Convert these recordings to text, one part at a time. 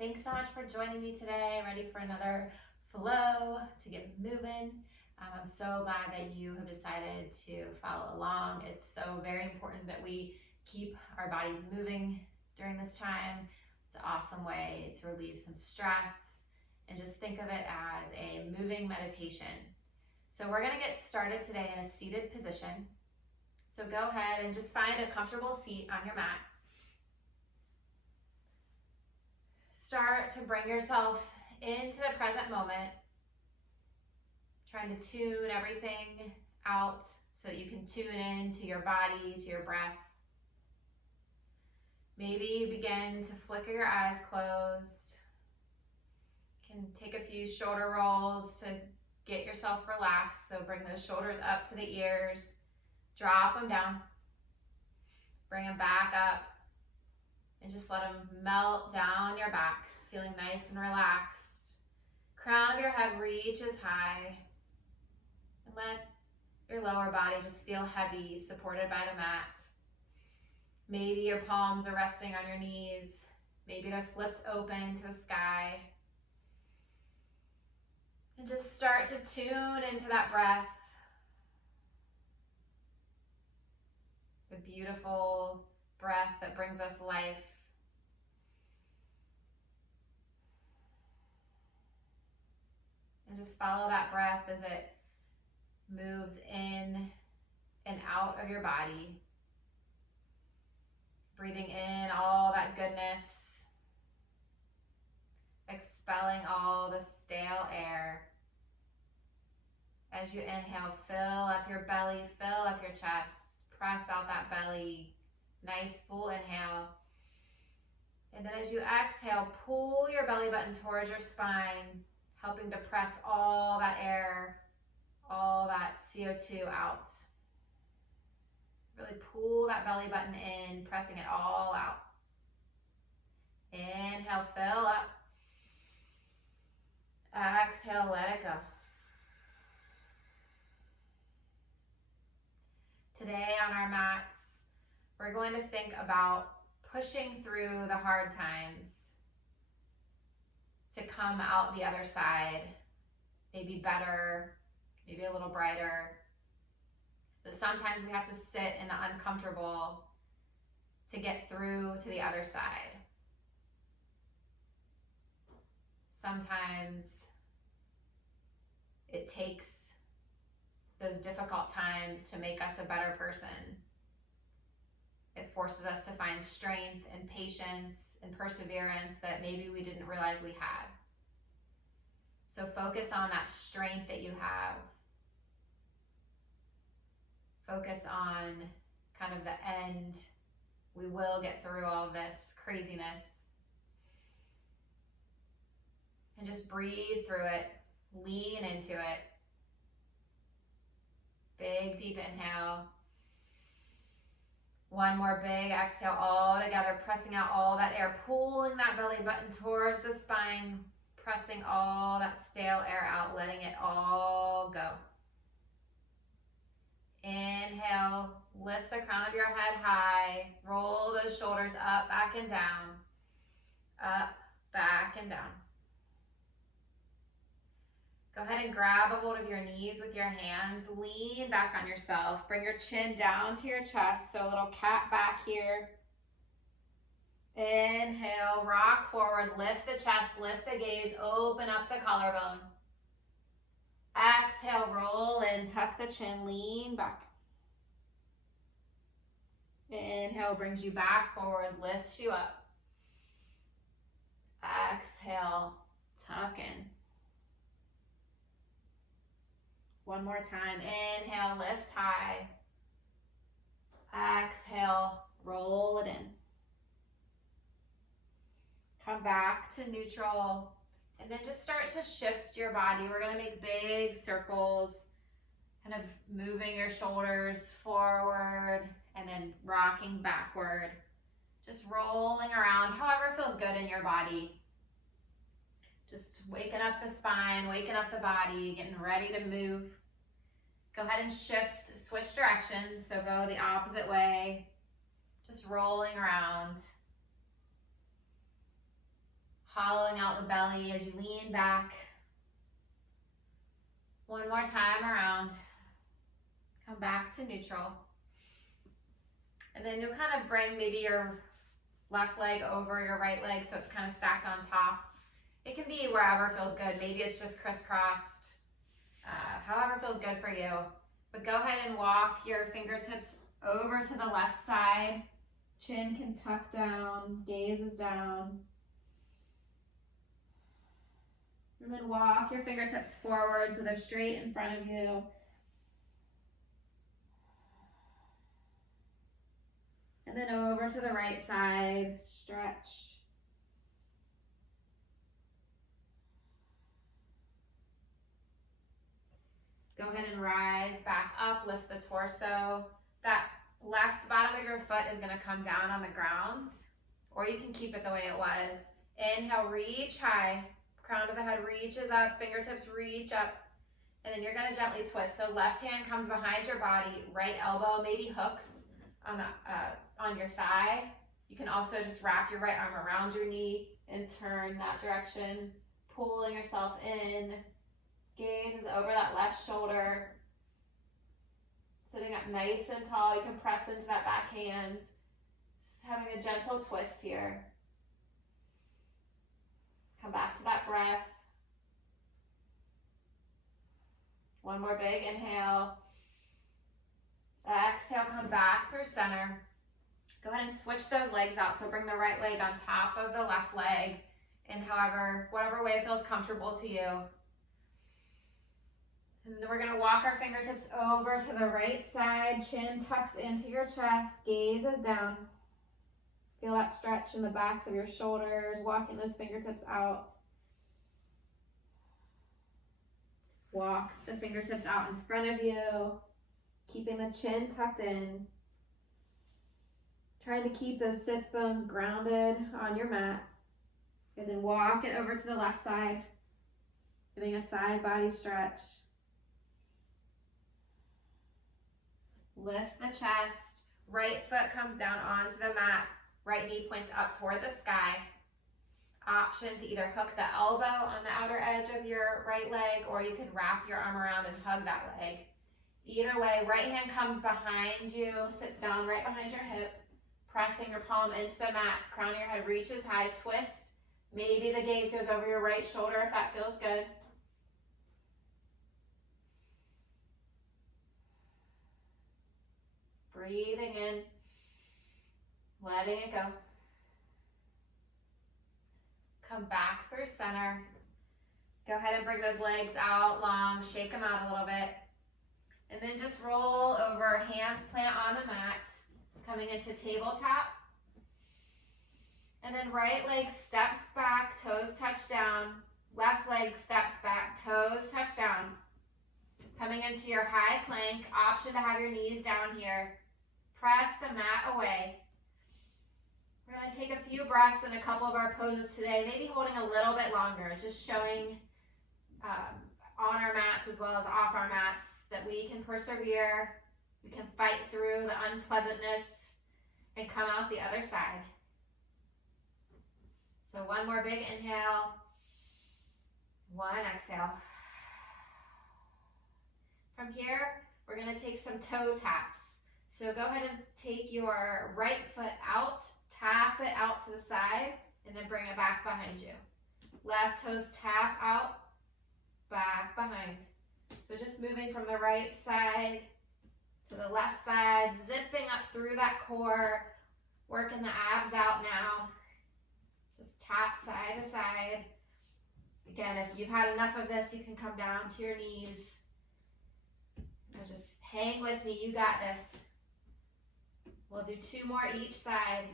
Thanks so much for joining me today. Ready for another flow to get moving. I'm so glad that you have decided to follow along. It's so very important that we keep our bodies moving during this time. It's an awesome way to relieve some stress and just think of it as a moving meditation. So we're going to get started today in a seated position. So go ahead and just find a comfortable seat on your mat. Start to bring yourself into the present moment, trying to tune everything out so that you can tune in to your body, to your breath. Maybe begin to flicker your eyes closed. You can take a few shoulder rolls to get yourself relaxed. So bring those shoulders up to the ears, drop them down, bring them back up, and just let them melt down your back, feeling nice and relaxed. Crown of your head reaches high, and let your lower body just feel heavy, supported by the mat. Maybe your palms are resting on your knees. Maybe they're flipped open to the sky. And just start to tune into that breath. The beautiful breath that brings us life. And just follow that breath as it moves in and out of your body. Breathing in all that goodness, expelling all the stale air. As you inhale, fill up your belly, fill up your chest, press out that belly. Nice full inhale. And then as you exhale, pull your belly button towards your spine, helping to press all that air, all that CO2 out. Really pull that belly button in, pressing it all out. Inhale, fill up. Exhale, let it go. Today on our mats, we're going to think about pushing through the hard times to come out the other side, maybe better, maybe a little brighter. But sometimes we have to sit in the uncomfortable to get through to the other side. Sometimes it takes those difficult times to make us a better person. It forces us to find strength and patience and perseverance that maybe we didn't realize we had. So focus on that strength that you have. Focus on kind of the end. We will get through all this craziness. And just breathe through it. Lean into it. Big, deep inhale. One more big exhale all together, pressing out all that air, pulling that belly button towards the spine, pressing all that stale air out, letting it all go. Inhale, lift the crown of your head high, roll those shoulders up, back and down, up, back and down. Go ahead and grab a hold of your knees with your hands. Lean back on yourself. Bring your chin down to your chest. So a little cat back here. Inhale, rock forward. Lift the chest, lift the gaze. Open up the collarbone. Exhale, roll in. Tuck the chin. Lean back. Inhale brings you back forward. Lifts you up. Exhale, tuck in. One more time. Inhale, lift high. Exhale, roll it in. Come back to neutral. And then just start to shift your body. We're going to make big circles, kind of moving your shoulders forward and then rocking backward. Just rolling around, however feels good in your body. Just waking up the spine, waking up the body, getting ready to move. Go ahead and shift, switch directions. So go the opposite way, just rolling around. Hollowing out the belly as you lean back. One more time around. Come back to neutral. And then you'll kind of bring maybe your left leg over your right leg so it's kind of stacked on top. It can be wherever feels good. Maybe it's just crisscrossed, however feels good for you. But go ahead and walk your fingertips over to the left side. Chin can tuck down, gaze is down. And then walk your fingertips forward so they're straight in front of you. And then over to the right side, stretch. Go ahead and rise back up, lift the torso. That left bottom of your foot is gonna come down on the ground, or you can keep it the way it was. Inhale, reach high. Crown of the head reaches up, fingertips reach up, and then you're gonna gently twist. So left hand comes behind your body, right elbow maybe hooks on your thigh. You can also just wrap your right arm around your knee and turn that direction, pulling yourself in. Gaze is over that left shoulder. Sitting up nice and tall, you can press into that back hand. Just having a gentle twist here. Come back to that breath. One more big inhale. Exhale, come back through center. Go ahead and switch those legs out. So bring the right leg on top of the left leg in whatever way feels comfortable to you. And then we're gonna walk our fingertips over to the right side. Chin tucks into your chest, gaze is down. Feel that stretch in the backs of your shoulders, walking those fingertips out. Walk the fingertips out in front of you, keeping the chin tucked in. Trying to keep those sits bones grounded on your mat. And then walk it over to the left side, getting a side body stretch. Lift the chest, right foot comes down onto the mat, right knee points up toward the sky. Option to either hook the elbow on the outer edge of your right leg, or you can wrap your arm around and hug that leg. Either way, right hand comes behind you, sits down right behind your hip, pressing your palm into the mat, crown of your head reaches high, twist. Maybe the gaze goes over your right shoulder if that feels good. Breathing in, letting it go. Come back through center. Go ahead and bring those legs out long, shake them out a little bit. And then just roll over, hands plant on the mat, coming into tabletop. And then right leg steps back, toes touch down. Left leg steps back, toes touch down. Coming into your high plank, option to have your knees down here. Press the mat away. We're going to take a few breaths in a couple of our poses today, maybe holding a little bit longer, just showing on our mats as well as off our mats that we can persevere, we can fight through the unpleasantness and come out the other side. So one more big inhale, one exhale. From here, we're going to take some toe taps. So go ahead and take your right foot out, tap it out to the side, and then bring it back behind you. Left toes tap out, back behind. So just moving from the right side to the left side, zipping up through that core, working the abs out now. Just tap side to side. Again, if you've had enough of this, you can come down to your knees. Now just hang with me, you got this. We'll do 2 more each side.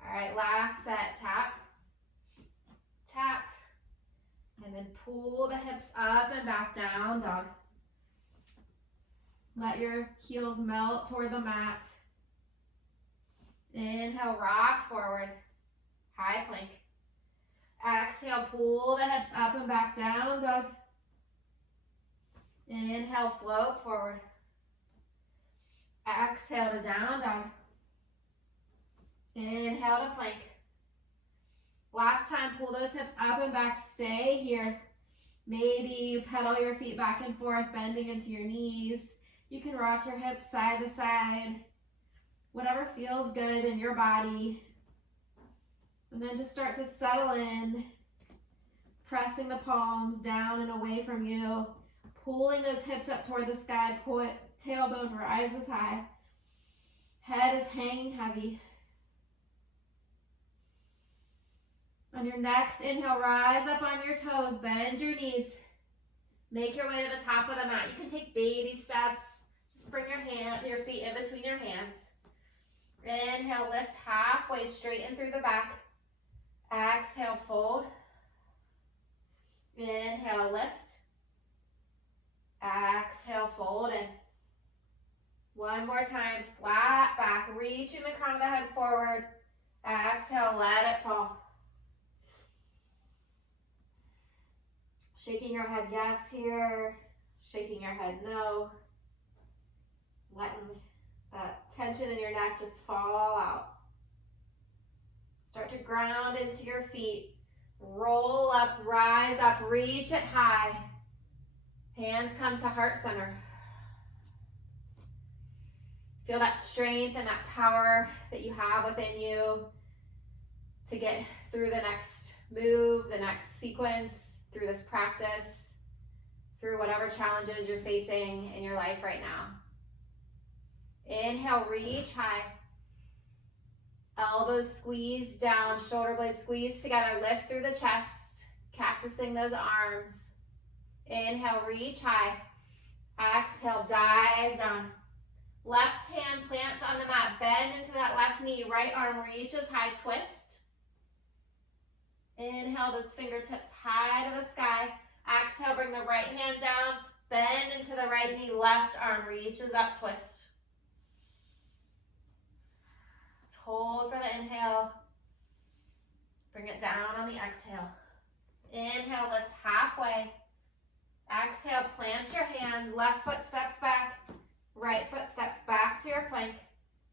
All right, last set, tap, tap, and then pull the hips up and back down, dog. Let your heels melt toward the mat. Inhale, rock forward, high plank. Exhale, pull the hips up and back down, dog. Inhale, float forward. Exhale to down dog. Inhale to plank. Last time, pull those hips up and back, stay here. Maybe you pedal your feet back and forth, bending into your knees. You can rock your hips side to side, whatever feels good in your body. And then just start to settle in, pressing the palms down and away from you, pulling those hips up toward the sky, tailbone rises high. Head is hanging heavy. On your next inhale, rise up on your toes, bend your knees. Make your way to the top of the mat. You can take baby steps. Just bring your feet in between your hands. Inhale, lift halfway, straighten through the back. Exhale, fold. Inhale, lift. Exhale, fold in. One more time, flat back, reaching the crown of the head forward. Exhale, let it fall. Shaking your head yes here, shaking your head no. Letting that tension in your neck just fall out. Start to ground into your feet. Roll up, rise up, reach it high. Hands come to heart center. Feel that strength and that power that you have within you to get through the next move, the next sequence, through this practice, through whatever challenges you're facing in your life right now. Inhale, reach high. Elbows squeeze down, shoulder blades squeeze together, lift through the chest, cactusing those arms. Inhale, reach high. Exhale, dive down. Left hand plants on the mat, bend into that left knee, right arm reaches high, twist. Inhale, those fingertips high to the sky. Exhale, bring the right hand down, bend into the right knee, left arm reaches up, twist. Hold for the inhale. Bring it down on the exhale. Inhale, lift halfway. Exhale, plant your hands, left foot steps back, right foot steps back to your plank.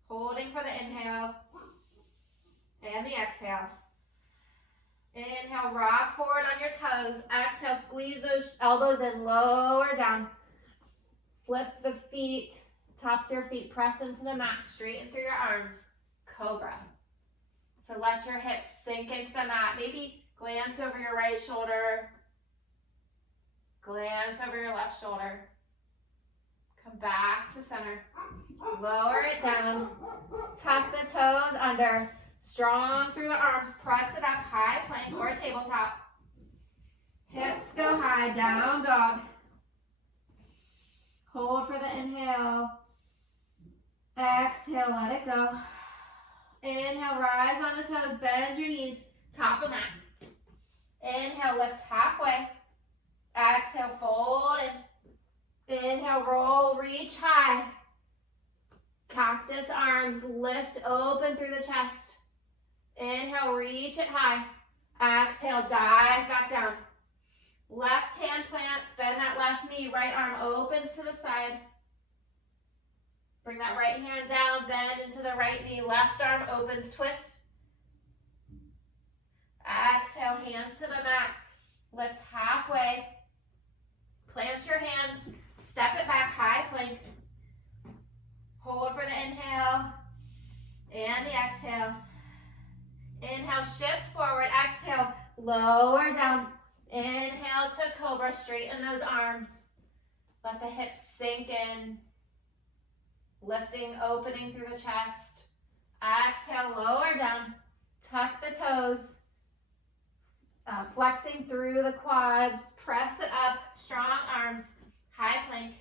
Holding for the inhale and the exhale. Inhale, rock forward on your toes. Exhale, squeeze those elbows in, lower down. Flip the feet, tops of your feet, press into the mat, straighten through your arms. Cobra. So let your hips sink into the mat. Maybe glance over your right shoulder. Glance over your left shoulder. Come back to center. Lower it down. Tuck the toes under. Strong through the arms. Press it up, high plank or tabletop. Hips go high, down dog. Hold for the inhale. Exhale, let it go. Inhale, rise on the toes, bend your knees, top of mat. Inhale, lift halfway. Exhale, fold in. Inhale, roll, reach high. Cactus arms, lift open through the chest. Inhale, reach it high. Exhale, dive back down. Left hand plants, bend that left knee, right arm opens to the side. Bring that right hand down, bend into the right knee, left arm opens, twist. Exhale, hands to the mat, lift halfway. Plant your hands, step it back, high plank. Hold for the inhale and the exhale. Inhale, shift forward, exhale, lower down. Inhale to cobra, straighten those arms. Let the hips sink in. Lifting, opening through the chest. Exhale, lower down. Tuck the toes. Flexing through the quads. Press it up. Strong arms. High plank.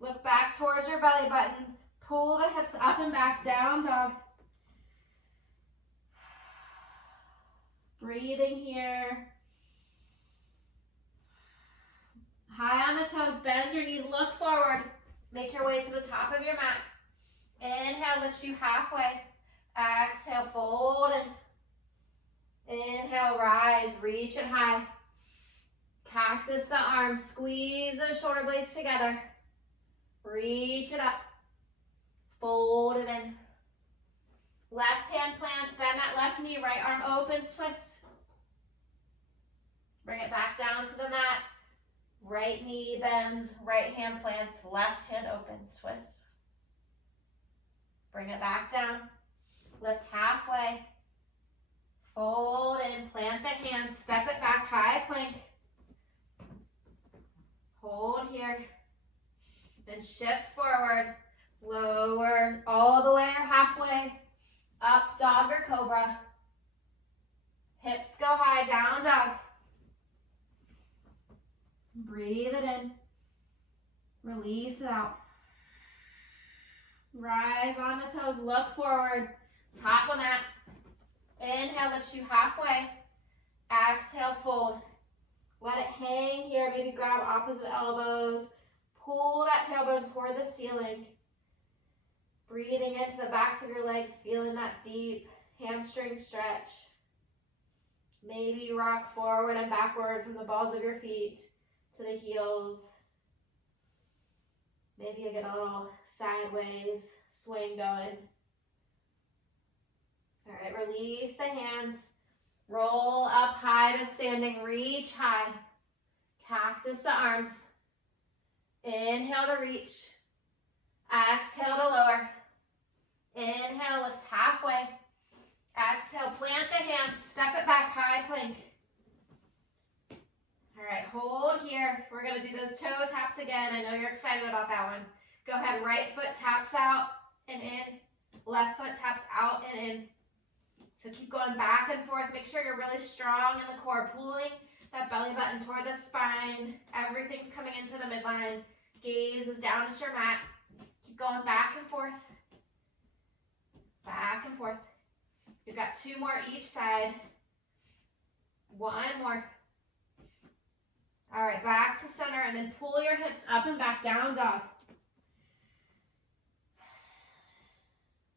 Look back towards your belly button. Pull the hips up and back. Down dog. Breathing here. High on the toes. Bend your knees. Look forward. Make your way to the top of your mat. Inhale, lifts you halfway. Exhale, fold in. Inhale, rise, reach it high. Cactus the arms, squeeze those shoulder blades together. Reach it up. Fold it in. Left hand plants, bend that left knee, right arm opens, twist. Bring it back down to the mat. Right knee bends, right hand plants, left hand opens, twist. Bring it back down. Lift halfway. Fold in, plant the hands, step it back, high plank. Hold here. Then shift forward. Lower all the way or halfway. Up dog or cobra. Hips go high, down dog. Breathe it in. Release it out. Rise on the toes, look forward. Top of mat. Inhale, lifts you halfway. Exhale, fold. Let it hang here. Maybe grab opposite elbows. Pull that tailbone toward the ceiling. Breathing into the backs of your legs, feeling that deep hamstring stretch. Maybe rock forward and backward from the balls of your feet to the heels. Maybe you get a little sideways swing going. All right, release the hands. Roll up high to standing, reach high. Cactus the arms. Inhale to reach. Exhale to lower. Inhale, lift halfway. Exhale, plant the hands, step it back, high plank. All right, hold here. We're gonna do those toe taps again. I know you're excited about that one. Go ahead, right foot taps out and in. Left foot taps out and in. So keep going back and forth. Make sure you're really strong in the core, pulling that belly button toward the spine. Everything's coming into the midline. Gaze is down at your mat. Keep going back and forth. Back and forth. You've got 2 more each side. 1 more. All right, back to center and then pull your hips up and back, down dog.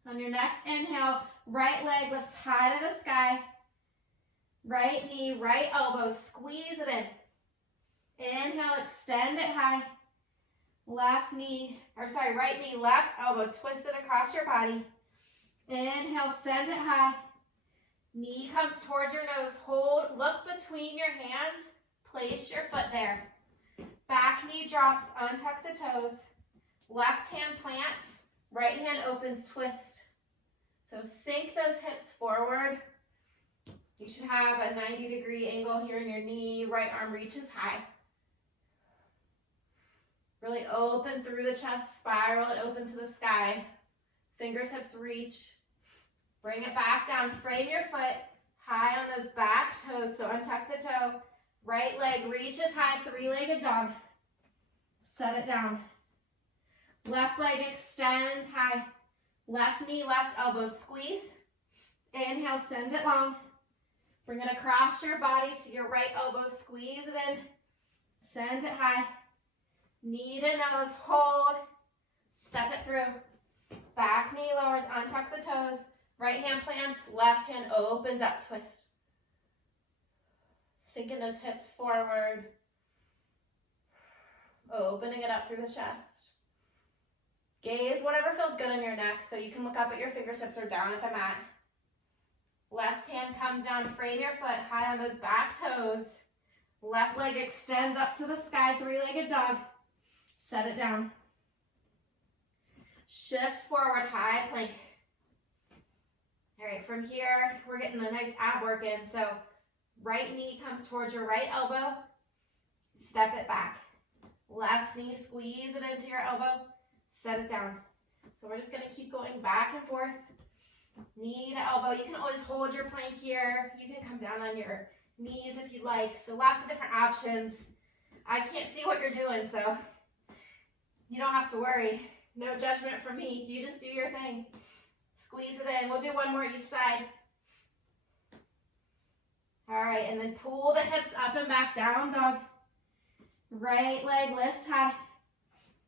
On your next inhale, right leg lifts high to the sky. Right knee, right elbow, squeeze it in. Inhale, extend it high. Right knee, left elbow, twist it across your body. Inhale, send it high. Knee comes towards your nose. Hold, look between your hands. Place your foot there. Back knee drops, untuck the toes. Left hand plants, right hand opens, twist. So sink those hips forward. You should have a 90-degree angle here in your knee. Right arm reaches high. Really open through the chest, spiral it open to the sky. Fingertips reach. Bring it back down. Frame your foot high on those back toes. So untuck the toe. Right leg reaches high, 3-legged dog. Set it down. Left leg extends high. Left knee, left elbow, squeeze. Inhale, send it long. Bring it across your body to your right elbow, squeeze it in. Send it high. Knee to nose, hold. Step it through. Back knee lowers, untuck the toes. Right hand plants, left hand opens up, twist. Sinking those hips forward. Opening it up through the chest. Gaze whatever feels good on your neck, so you can look up at your fingertips or down at the mat. Left hand comes down, frame your foot high on those back toes. Left leg extends up to the sky, 3-legged dog. Set it down. Shift forward, high plank. All right, from here, we're getting a nice ab work in. So right knee comes towards your right elbow. Step it back. Left knee, squeeze it into your elbow. Set it down. So we're just going to keep going back and forth. Knee to elbow. You can always hold your plank here. You can come down on your knees if you'd like. So lots of different options. I can't see what you're doing, so you don't have to worry. No judgment from me. You just do your thing. Squeeze it in. We'll do 1 more each side. All right, and then pull the hips up and back, down dog. Right leg lifts high.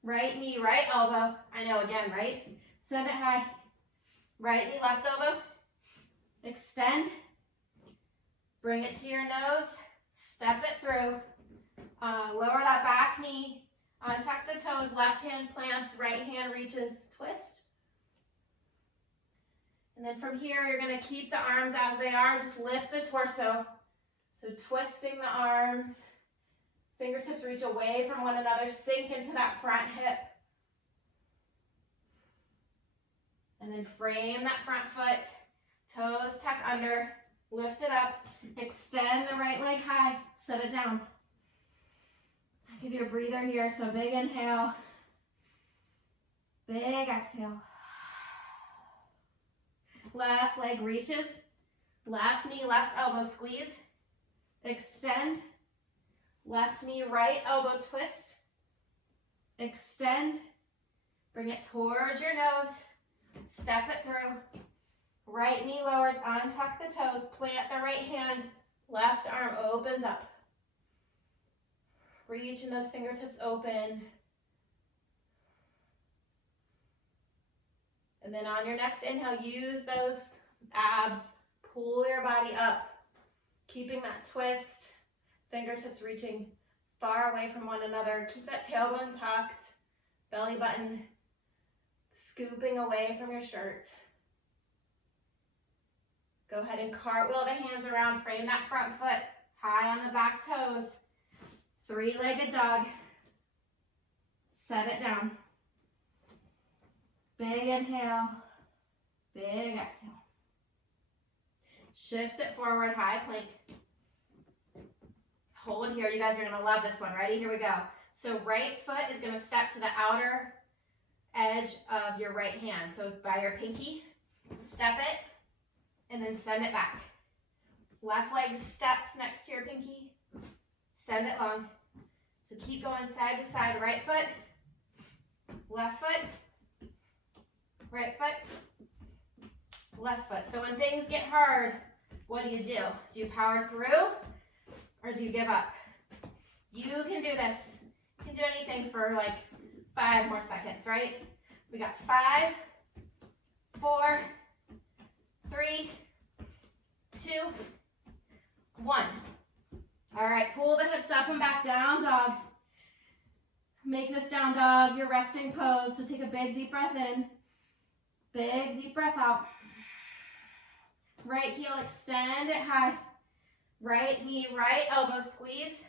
Right knee, right elbow. I know, again, right? Send it high. Right knee, left elbow. Extend. Bring it to your nose. Step it through. Lower that back knee. Untuck the toes. Left hand plants. Right hand reaches. Twist. And then from here, you're going to keep the arms as they are. Just lift the torso. So twisting the arms, fingertips reach away from one another, sink into that front hip. And then frame that front foot, toes tuck under, lift it up, extend the right leg high, set it down. Give you a breather here, so big inhale, big exhale. Left leg reaches, left knee, left elbow squeeze, extend, left knee, right elbow twist, extend, bring it towards your nose, step it through, right knee lowers, untuck the toes, plant the right hand, left arm opens up. Reaching those fingertips open. And then on your next inhale, use those abs, pull your body up, keeping that twist, fingertips reaching far away from one another. Keep that tailbone tucked, belly button scooping away from your shirt. Go ahead and cartwheel the hands around, frame that front foot high on the back toes. Three-legged dog. Set it down. Big inhale, big exhale. Shift it forward, high plank. Hold here, you guys are gonna love this one. Ready? Here we go. So right foot is gonna step to the outer edge of your right hand. So by your pinky, step it, and then send it back. Left leg steps next to your pinky, send it long. So keep going side to side, right foot, left foot, right foot, left foot. So when things get hard, what do? Do you power through or do you give up? You can do this. You can do anything for like 5 more seconds, right? We got 5, 4, 3, 2, 1. All right, pull the hips up and back, down dog. Make this down dog your resting pose. So take a big deep breath in, big deep breath out. Right heel, extend it high. Right knee, right elbow squeeze.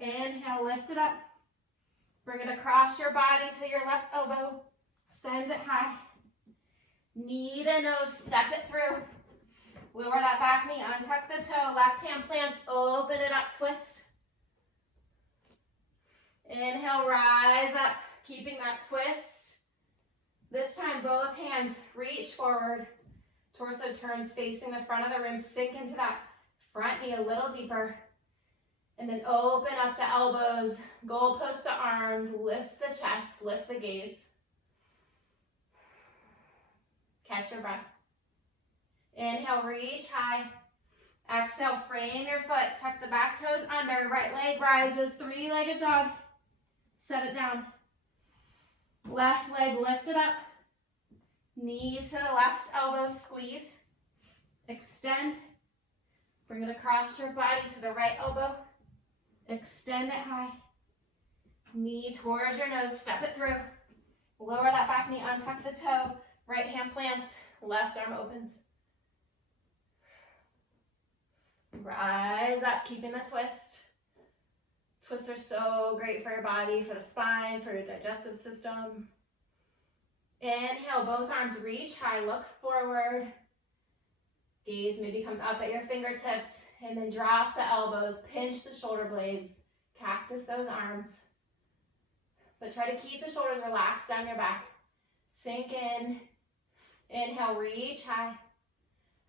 Inhale, lift it up. Bring it across your body to your left elbow. Send it high. Knee to nose, step it through. Lower that back knee, untuck the toe, left hand plants, open it up, twist. Inhale, rise up, keeping that twist. This time, both hands reach forward. Torso turns facing the front of the room, sink into that front knee a little deeper. And then open up the elbows, goalpost the arms, lift the chest, lift the gaze. Catch your breath. Inhale, reach high. Exhale, frame your foot. Tuck the back toes under. Right leg rises. Three-legged dog. Set it down. Left leg lifted up. Knee to the left elbow, squeeze. Extend. Bring it across your body to the right elbow. Extend it high. Knee towards your nose. Step it through. Lower that back knee. Untuck the toe. Right hand plants. Left arm opens. Rise up, keeping the twist. Twists are so great for your body, for the spine, for your digestive system. Inhale, both arms reach high, look forward. Gaze maybe comes up at your fingertips, and then drop the elbows, pinch the shoulder blades, cactus those arms. But try to keep the shoulders relaxed down your back. Sink in. Inhale, reach high.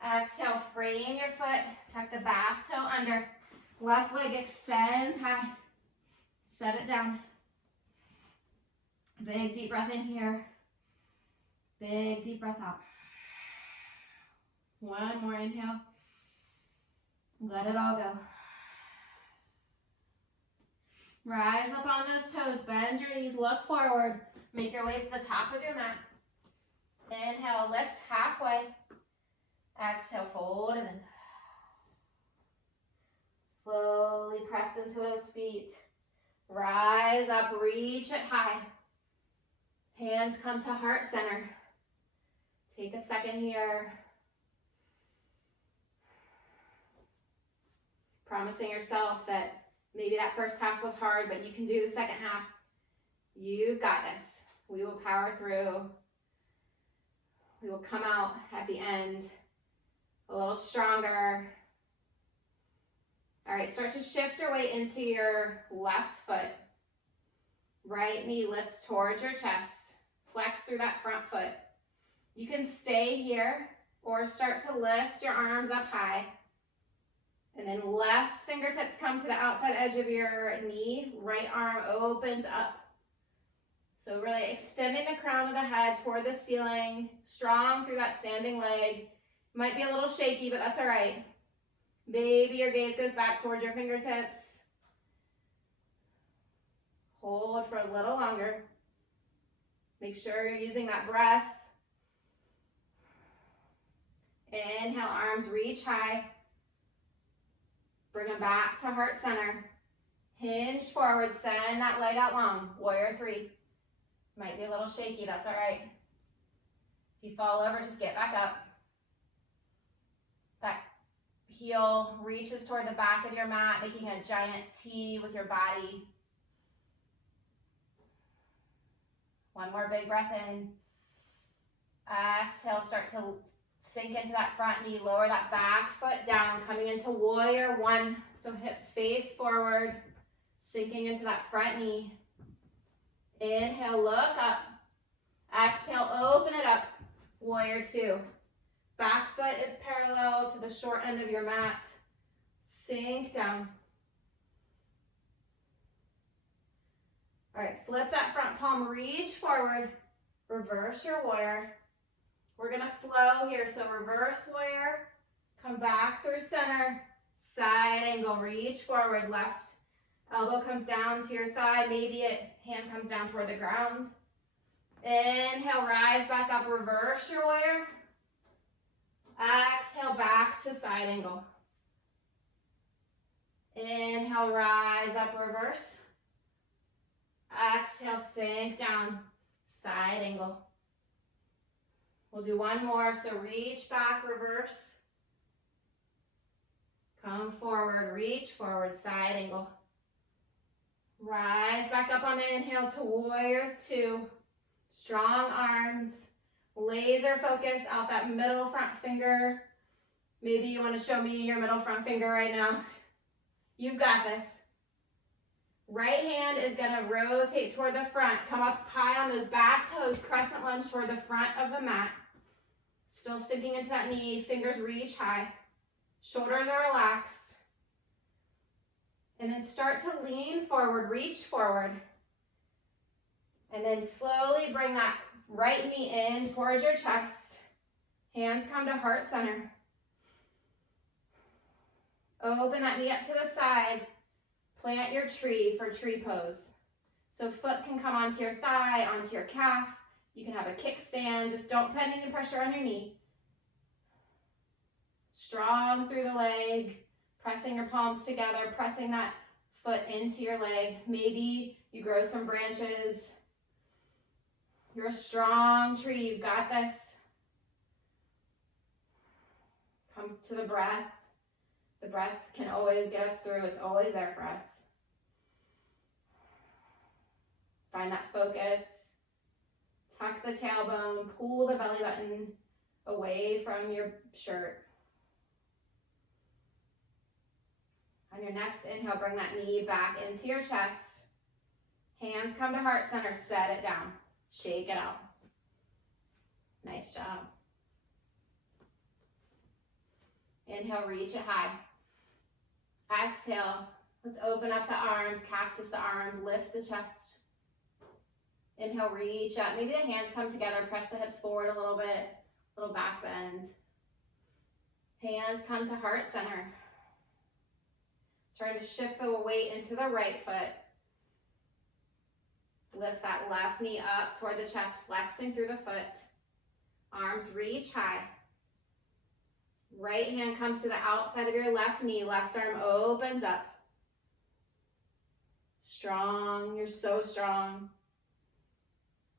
Exhale, frame your foot, tuck the back toe under. Left leg extends high. Set it down. Big deep breath in here. Big deep breath out. One more inhale. Let it all go. Rise up on those toes, bend your knees, look forward. Make your way to the top of your mat. Inhale, lift halfway. Exhale, fold it in. Slowly press into those feet. Rise up, reach it high. Hands come to heart center. Take a second here. Promising yourself that maybe that first half was hard, but you can do the second half. You got this. We will power through. We will come out at the end a little stronger. All right, start to shift your weight into your left foot. Right knee lifts towards your chest. Flex through that front foot. You can stay here or start to lift your arms up high. And then left fingertips come to the outside edge of your knee. Right arm opens up. So really extending the crown of the head toward the ceiling. Strong through that standing leg. Might be a little shaky, but that's all right. Maybe your gaze goes back towards your fingertips. Hold for a little longer. Make sure you're using that breath. Inhale, arms reach high. Bring them back to heart center. Hinge forward, send that leg out long. Warrior three. Might be a little shaky, that's all right. If you fall over, just get back up. That heel reaches toward the back of your mat, making a giant T with your body. One more big breath in. Exhale, start to sink into that front knee. Lower that back foot down, coming into warrior one. So hips face forward, sinking into that front knee. Inhale, look up. Exhale, open it up. Warrior two. Back foot is parallel to the short end of your mat. Sink down. All right, flip that front palm, reach forward, reverse your warrior. We're gonna flow here, so reverse warrior, come back through center, side angle, reach forward, left elbow comes down to your thigh, maybe hand comes down toward the ground. Inhale, rise back up, reverse your warrior. Exhale, back to side angle. Inhale, rise up, reverse. Exhale, sink down, side angle. We'll do one more, so reach back, reverse. Come forward, reach forward, side angle. Rise back up on the inhale to warrior two. Strong arms, laser focus out that middle front finger. Maybe you want to show me your middle front finger right now. You've got this. Right hand is going to rotate toward the front. Come up high on those back toes, crescent lunge toward the front of the mat. Still sinking into that knee, fingers reach high. Shoulders are relaxed. And then start to lean forward, reach forward. And then slowly bring that right knee in towards your chest. Hands come to heart center. Open that knee up to the side. Plant your tree for tree pose. So foot can come onto your thigh, onto your calf. You can have a kickstand. Just don't put any pressure on your knee. Strong through the leg. Pressing your palms together. Pressing that foot into your leg. Maybe you grow some branches. You're a strong tree. You've got this. Come to the breath. The breath can always get us through. It's always there for us. Find that focus. Tuck the tailbone. Pull the belly button away from your shirt. On your next inhale, bring that knee back into your chest. Hands come to heart center. Set it down. Shake it out. Nice job. Inhale, reach it high. Exhale, let's open up the arms, cactus the arms, lift the chest. Inhale, reach up. Maybe the hands come together, press the hips forward a little bit, little back bend. Hands come to heart center. Starting to shift the weight into the right foot. Lift that left knee up toward the chest, flexing through the foot. Arms reach high. Right hand comes to the outside of your left knee. Left arm opens up. Strong. You're so strong.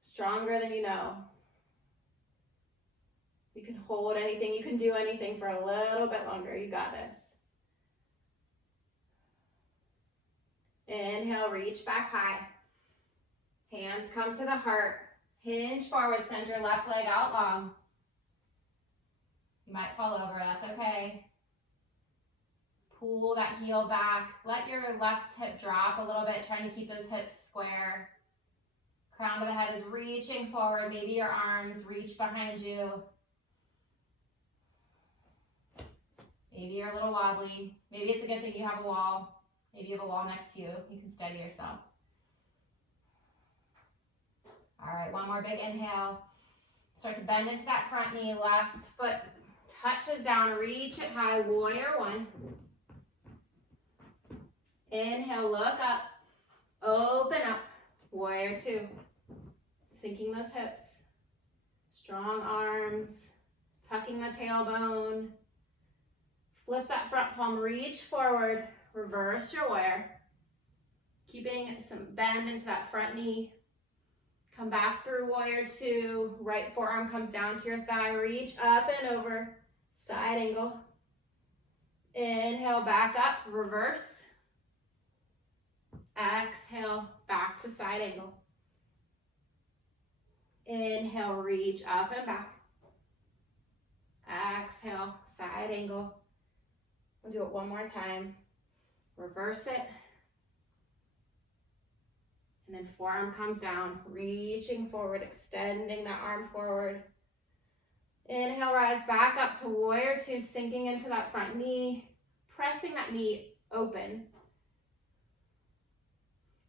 Stronger than you know. You can hold anything. You can do anything for a little bit longer. You got this. Inhale, reach back high. Hands come to the heart. Hinge forward, send your left leg out long. You might fall over, that's okay. Pull that heel back. Let your left hip drop a little bit, trying to keep those hips square. Crown of the head is reaching forward. Maybe your arms reach behind you. Maybe you're a little wobbly. Maybe it's a good thing you have a wall. Maybe you have a wall next to you. You can steady yourself. All right, one more big inhale. Start to bend into that front knee. Left foot touches down. Reach it high. Warrior one. Inhale, look up. Open up. Warrior two. Sinking those hips. Strong arms. Tucking the tailbone. Flip that front palm, reach forward, reverse your warrior. Keeping some bend into that front knee. Come back through warrior two. Right forearm comes down to your thigh. Reach up and over. Side angle. Inhale, back up, reverse. Exhale, back to side angle. Inhale, reach up and back. Exhale, side angle. We'll do it one more time. Reverse it. And then forearm comes down, reaching forward, extending that arm forward. Inhale, rise back up to warrior two, sinking into that front knee, pressing that knee open.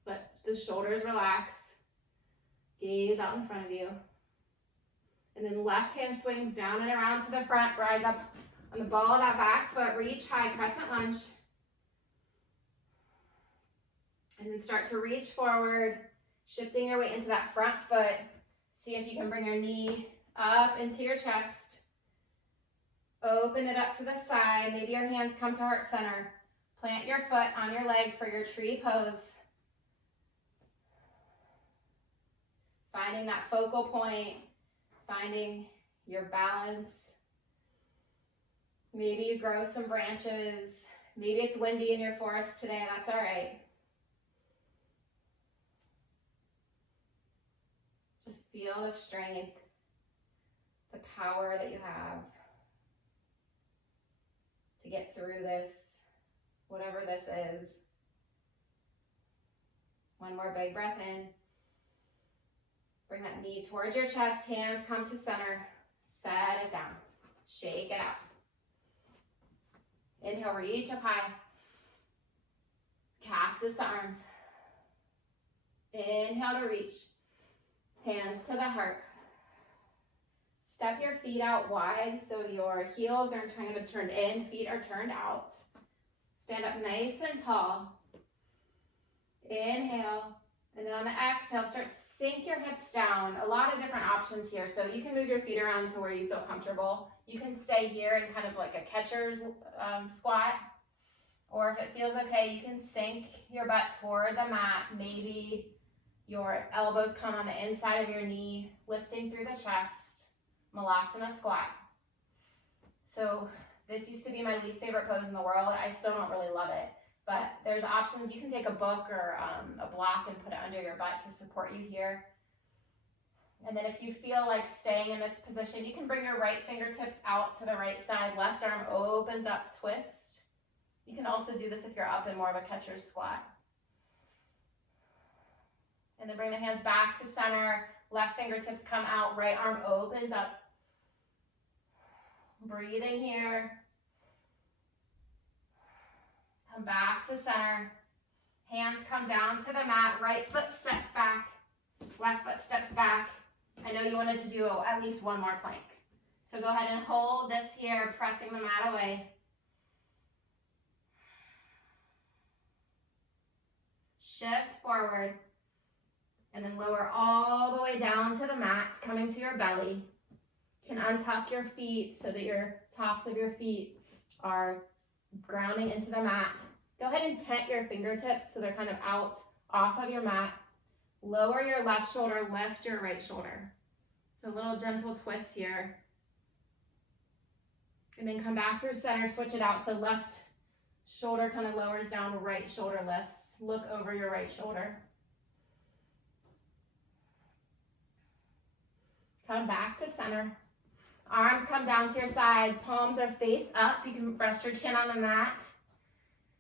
Let the shoulders relax. Gaze out in front of you. And then left hand swings down and around to the front, rise up on the ball of that back foot, reach high, crescent lunge. And then start to reach forward, shifting your weight into that front foot. See if you can bring your knee up into your chest. Open it up to the side. Maybe your hands come to heart center. Plant your foot on your leg for your tree pose. Finding that focal point, finding your balance. Maybe you grow some branches. Maybe it's windy in your forest today, that's all right. Just feel the strength, the power that you have to get through this, whatever this is. One more big breath in. Bring that knee towards your chest, hands come to center. Set it down, shake it out. Inhale, reach up high. Cactus the arms. Inhale to reach. Hands to the heart. Step your feet out wide so your heels are kind of turned in, feet are turned out. Stand up nice and tall. Inhale. And then on the exhale, start to sink your hips down. A lot of different options here. So you can move your feet around to where you feel comfortable. You can stay here in kind of like a catcher's squat. Or if it feels okay, you can sink your butt toward the mat. Maybe your elbows come on the inside of your knee, lifting through the chest. Malasana squat. So this used to be my least favorite pose in the world. I still don't really love it. But there's options. You can take a book or a block and put it under your butt to support you here. And then if you feel like staying in this position, you can bring your right fingertips out to the right side. Left arm opens up, twist. You can also do this if you're up in more of a catcher's squat. And then bring the hands back to center. Left fingertips come out, right arm opens up. Breathing here. Come back to center. Hands come down to the mat. Right foot steps back. Left foot steps back. I know you wanted to do at least one more plank. So go ahead and hold this here, pressing the mat away. Shift forward. And then lower all the way down to the mat, coming to your belly. You can untuck your feet so that your tops of your feet are grounding into the mat. Go ahead and tent your fingertips so they're kind of out off of your mat. Lower your left shoulder, lift your right shoulder. So a little gentle twist here. And then come back through center, switch it out. So left Shoulder kind of lowers down, right shoulder lifts. Look over your right shoulder. Come back to center. Arms come down to your sides. Palms are face up. You can rest your chin on the mat.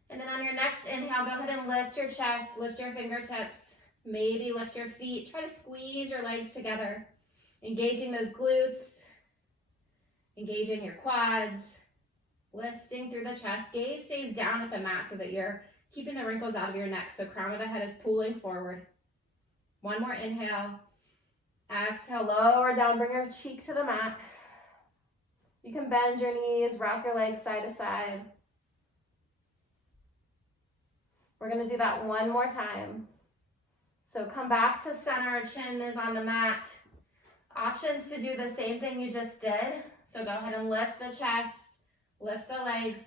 And then on your next inhale, go ahead and lift your chest, lift your fingertips. Maybe lift your feet. Try to squeeze your legs together. Engaging those glutes. Engaging your quads. Lifting through the chest. Gaze stays down at the mat so that you're keeping the wrinkles out of your neck. So crown of the head is pulling forward. One more inhale. Exhale, lower down. Bring your cheek to the mat. You can bend your knees, rock your legs side to side. We're going to do that one more time. So come back to center, chin is on the mat. Options to do the same thing you just did. So go ahead and lift the chest, lift the legs.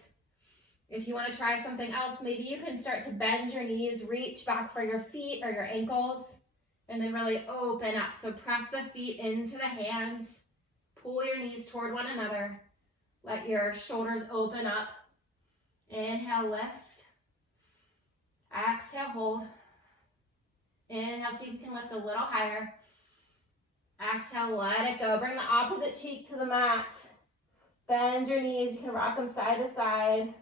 If you want to try something else, maybe you can start to bend your knees, reach back for your feet or your ankles, and then really open up. So press the feet into the hands, pull your knees toward one another. Let your shoulders open up. Inhale, lift. Exhale, hold. Inhale, see if you can lift a little higher. Exhale, let it go. Bring the opposite cheek to the mat. Bend your knees. You can rock them side to side.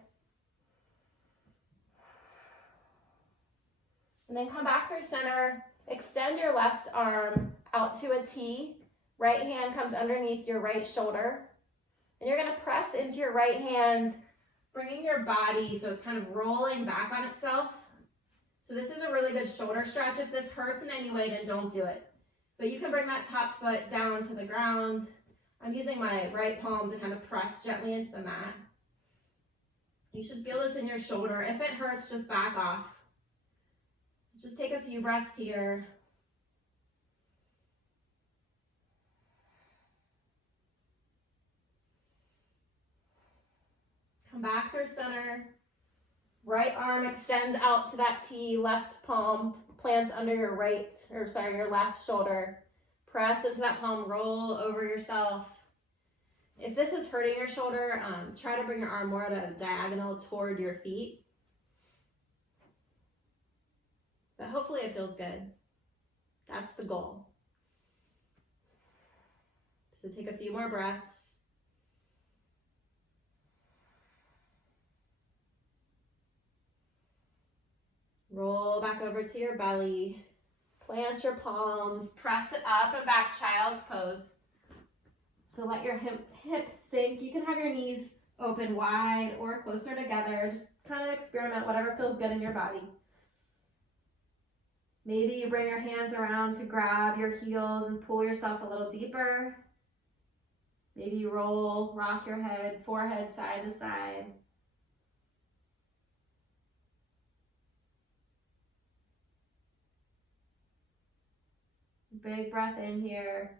And then come back through center. Extend your left arm out to a T. Right hand comes underneath your right shoulder. And you're going to press into your right hand, bringing your body so it's kind of rolling back on itself. So this is a really good shoulder stretch. If this hurts in any way, then don't do it. But you can bring that top foot down to the ground. I'm using my right palm to kind of press gently into the mat. You should feel this in your shoulder. If it hurts, just back off. Just take a few breaths here. Come back through center. Right arm extends out to that T. Left palm plants under your your left shoulder. Press into that palm, roll over yourself. If this is hurting your shoulder, try to bring your arm more at a diagonal toward your feet. But hopefully it feels good. That's the goal. So take a few more breaths. Roll back over to your belly. Plant your palms. Press it up and back, child's pose. So let your hips sink. You can have your knees open wide or closer together. Just kind of experiment, whatever feels good in your body. Maybe you bring your hands around to grab your heels and pull yourself a little deeper. Maybe you roll, rock your head, forehead side to side. Big breath in here.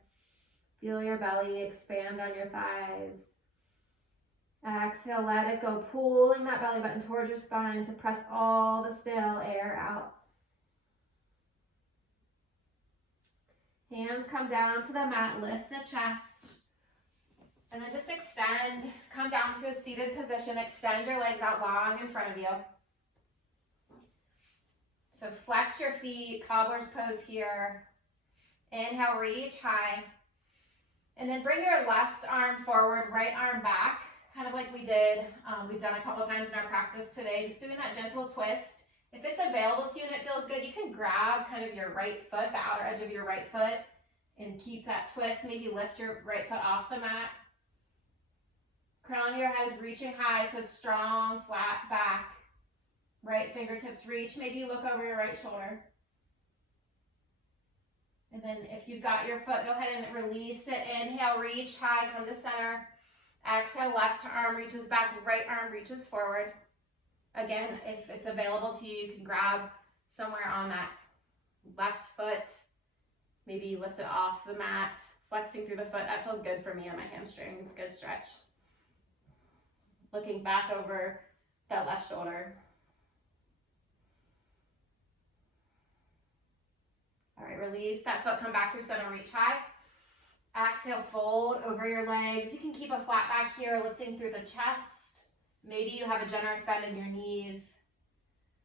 Feel your belly expand on your thighs. Exhale, let it go. Pulling that belly button towards your spine to press all the stale air out. Hands come down to the mat, lift the chest. And then just extend, come down to a seated position. Extend your legs out long in front of you. So flex your feet, cobbler's pose here. Inhale, reach high. And then bring your left arm forward, right arm back, kind of like we did. We've done a couple times in our practice today, just doing that gentle twist. If it's available to you and it feels good, you can grab kind of your right foot, the outer edge of your right foot, and keep that twist. Maybe lift your right foot off the mat. Crown of your head is reaching high, so strong, flat back. Right fingertips reach. Maybe you look over your right shoulder. And then if you've got your foot, go ahead and release it. Inhale, reach high, come to center. Exhale, left arm reaches back, right arm reaches forward. Again, if it's available to you, you can grab somewhere on that left foot. Maybe you lift it off the mat, flexing through the foot. That feels good for me on my hamstring. It's a good stretch. Looking back over that left shoulder. All right, release that foot, come back through center, reach high. Exhale, fold over your legs. You can keep a flat back here, lifting through the chest. Maybe you have a generous bend in your knees.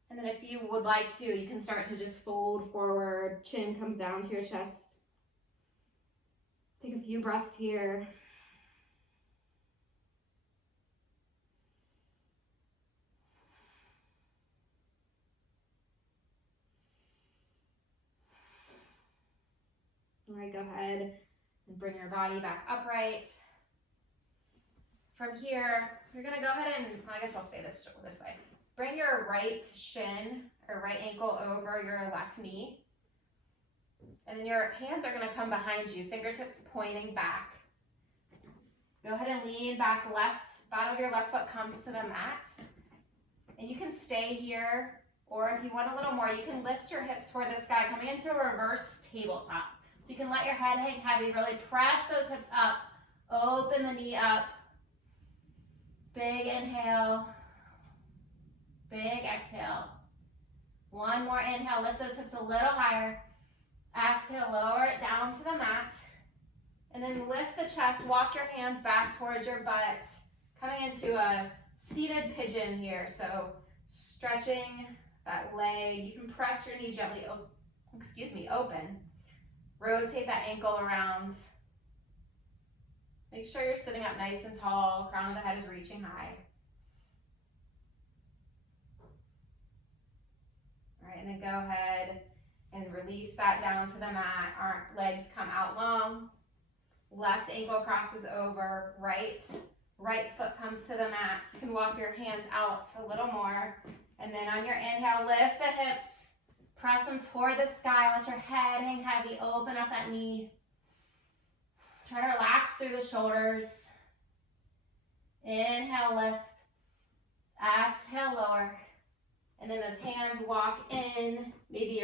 And then if you would like to, you can start to just fold forward. Chin comes down to your chest. Take a few breaths here. All right, go ahead and bring your body back upright. From here, you're gonna go ahead and, well, I guess I'll stay this way. Bring your right shin or right ankle over your left knee. And then your hands are gonna come behind you, fingertips pointing back. Go ahead and lean back left, bottom of your left foot comes to the mat. And you can stay here, or if you want a little more, you can lift your hips toward the sky, coming into a reverse tabletop. So you can let your head hang heavy, really press those hips up, open the knee up. Big inhale, big exhale. One more inhale, lift those hips a little higher. Exhale, lower it down to the mat. And then lift the chest, walk your hands back towards your butt, coming into a seated pigeon here. So stretching that leg. You can press your knee gently, open. Rotate that ankle around. Make sure you're sitting up nice and tall. Crown of the head is reaching high. All right, and then go ahead and release that down to the mat. Our legs come out long. Left ankle crosses over, right foot comes to the mat. You can walk your hands out a little more. And then on your inhale, lift the hips, press them toward the sky. Let your head hang heavy, open up that knee. Try to relax through the shoulders. Inhale, lift. Exhale, lower. And then those hands walk in. Maybe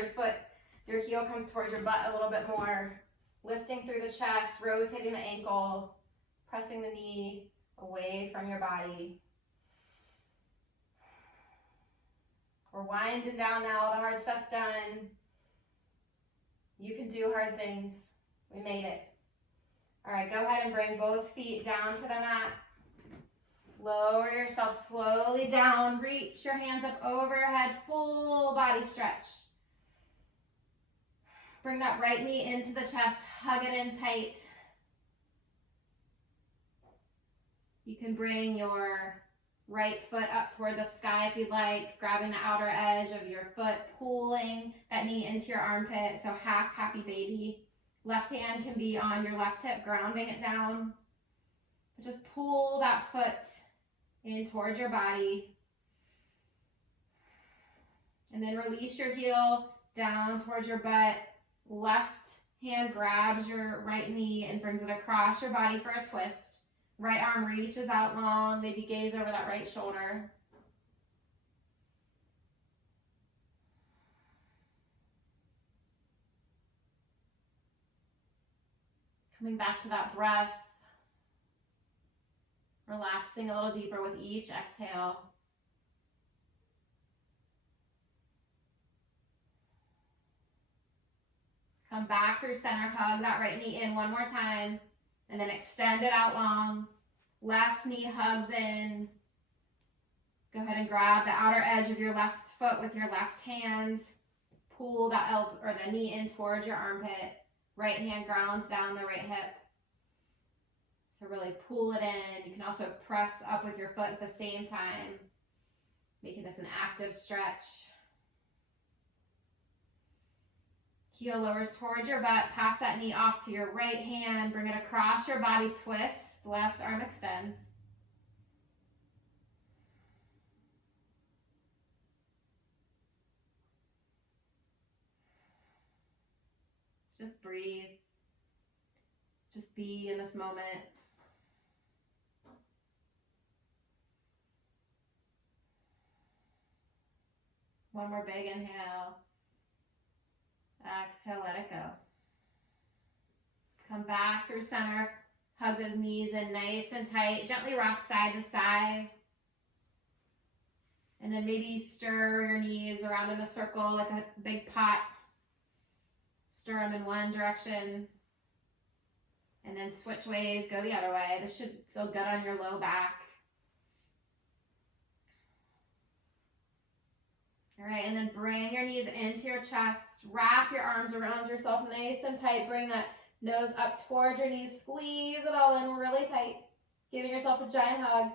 your heel comes towards your butt a little bit more. Lifting through the chest, rotating the ankle, pressing the knee away from your body. We're winding down now. The hard stuff's done. You can do hard things. We made it. All right, go ahead and bring both feet down to the mat. Lower yourself slowly down. Reach your hands up overhead, full body stretch. Bring that right knee into the chest, hug it in tight. You can bring your right foot up toward the sky if you'd like, grabbing the outer edge of your foot, pulling that knee into your armpit, so half happy baby. Left hand can be on your left hip, grounding it down. But just pull that foot in towards your body. And then release your heel down towards your butt. Left hand grabs your right knee and brings it across your body for a twist. Right arm reaches out long, maybe gaze over that right shoulder. Coming back to that breath. Relaxing a little deeper with each exhale. Come back through center, hug that right knee in one more time, and then extend it out long. Left knee hugs in. Go ahead and grab the outer edge of your left foot with your left hand. Pull that elbow or the knee in towards your armpit. Right hand grounds down the right hip. So really pull it in. You can also press up with your foot at the same time, making this an active stretch. Heel lowers towards your butt, pass that knee off to your right hand, bring it across your body, twist, left arm extends. Just breathe. Just be in this moment. One more big inhale. Exhale, let it go. Come back through center. Hug those knees in nice and tight. Gently rock side to side. And then maybe stir your knees around in a circle like a big pot. Stir them in one direction. And then switch ways, go the other way. This should feel good on your low back. All right, and then bring your knees into your chest. Wrap your arms around yourself nice and tight. Bring that nose up towards your knees. Squeeze it all in really tight. Giving yourself a giant hug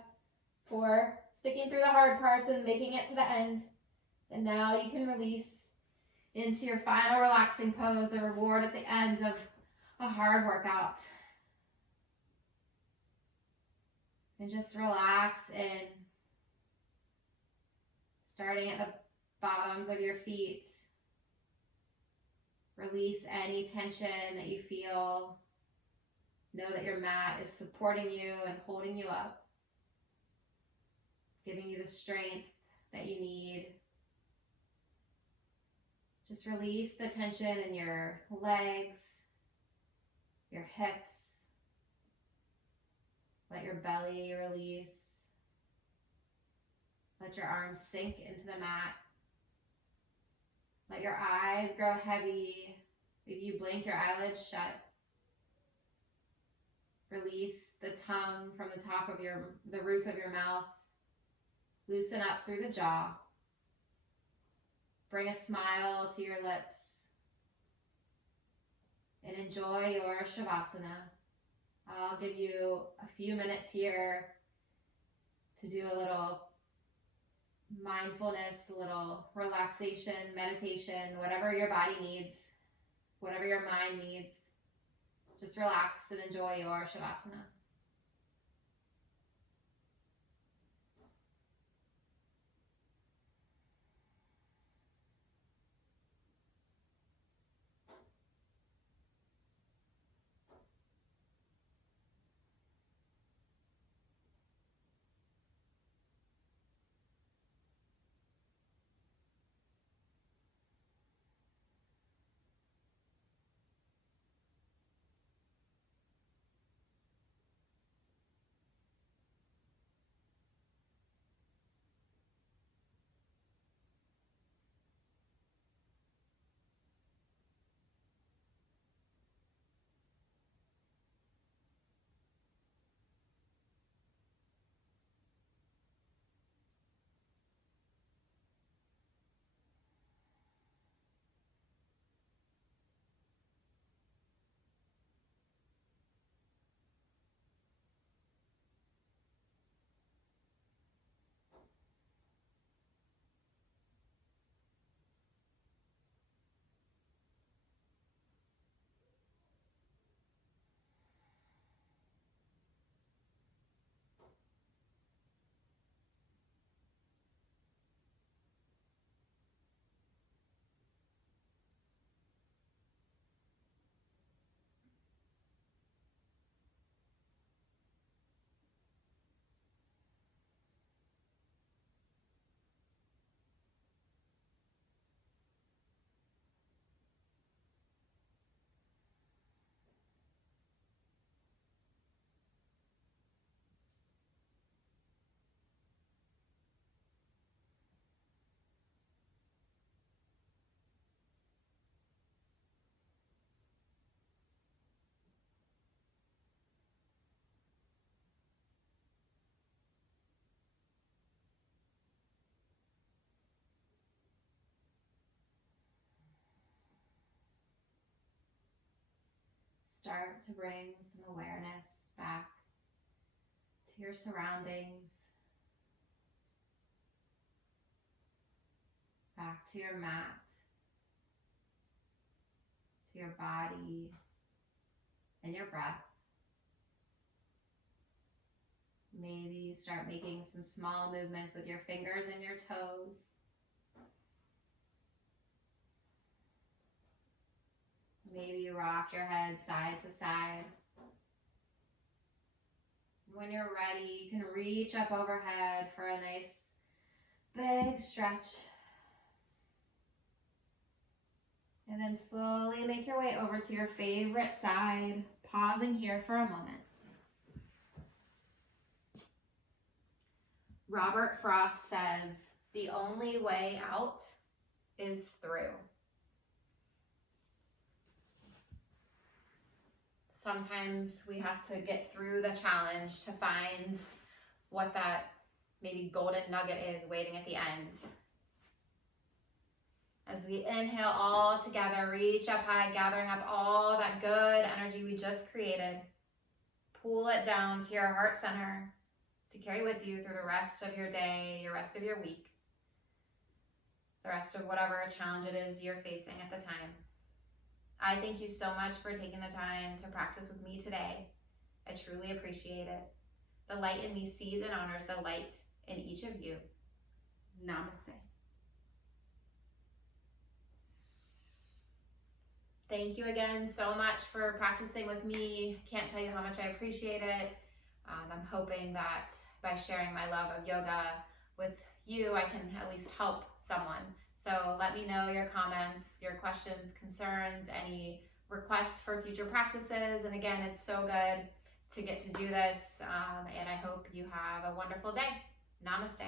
for sticking through the hard parts and making it to the end. And now you can release into your final relaxing pose, the reward at the end of a hard workout. And just relax in, starting at the bottoms of your feet. Release any tension that you feel. Know that your mat is supporting you and holding you up, giving you the strength that you need. Just release the tension in your legs, your hips. Let your belly release. Let your arms sink into the mat. Let your eyes grow heavy. Maybe you blink your eyelids shut. Release the tongue from the top of the roof of your mouth. Loosen up through the jaw. Bring a smile to your lips. And enjoy your Shavasana. I'll give you a few minutes here to do a little mindfulness, a little relaxation, meditation, whatever your body needs, whatever your mind needs. Just relax and enjoy your Shavasana. Start to bring some awareness back to your surroundings, back to your mat, to your body and your breath. Maybe start making some small movements with your fingers and your toes. Maybe you rock your head side to side. When you're ready, you can reach up overhead for a nice big stretch. And then slowly make your way over to your favorite side, pausing here for a moment. Robert Frost says, the only way out is through. Sometimes we have to get through the challenge to find what that maybe golden nugget is waiting at the end. As we inhale all together, reach up high, gathering up all that good energy we just created. Pull it down to your heart center to carry with you through the rest of your day, the rest of your week, the rest of whatever challenge it is you're facing at the time. I thank you so much for taking the time to practice with me today. I truly appreciate it. The light in me sees and honors the light in each of you. Namaste. Thank you again so much for practicing with me. Can't tell you how much I appreciate it. I'm hoping that by sharing my love of yoga with you, I can at least help someone. So let me know your comments, your questions, concerns, any requests for future practices. And again, it's so good to get to do this. And I hope you have a wonderful day. Namaste.